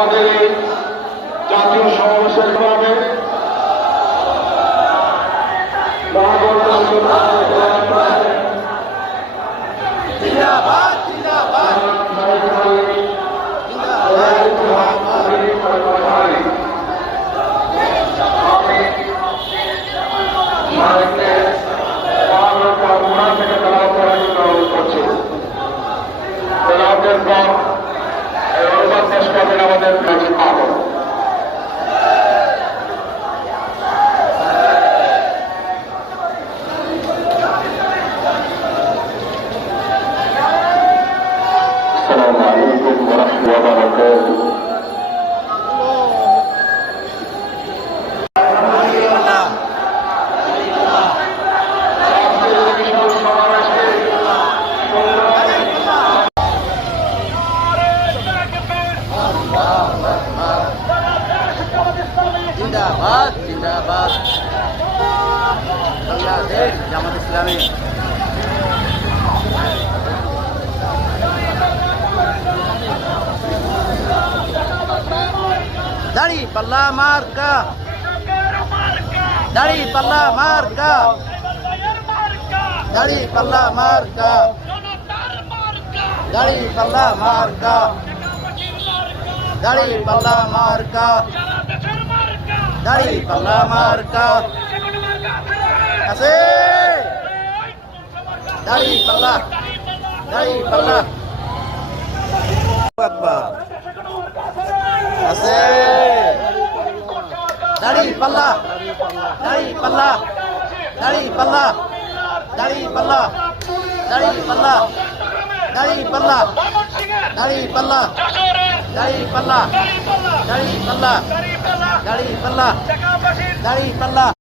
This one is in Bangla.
আমাদের এই জাতীয় সমাবেশের ক্লাবে আমাদের কাছে পাবো السلام عليكم ورحمة الله وبركاته जिंदाबाद जिंदाबाद बांग्लादेश জামাত ইসলামী দাড়ি পাল্লা মার্কা দাড়ি পাল্লা মার্কা দাড়ি পাল্লা মার্কা দাড়ি পাল্লা মার্কা দাড়ি পাল্লা মার্কা দাড়ি পাল্লা মার্কা আছে দাড়ি পাল্লা আকবার আছে দাড়ি পাল্লা দাড়ি পাল্লা দাড়ি পাল্লা দাড়ি পাল্লা দাড়ি পাল্লা দাড়ি পাল্লা দাড়ি পাল্লা দাড়ি পাল্লা দাড়ি পাল্লা দাড়ি পাল্লা দাড়ি পাল্লা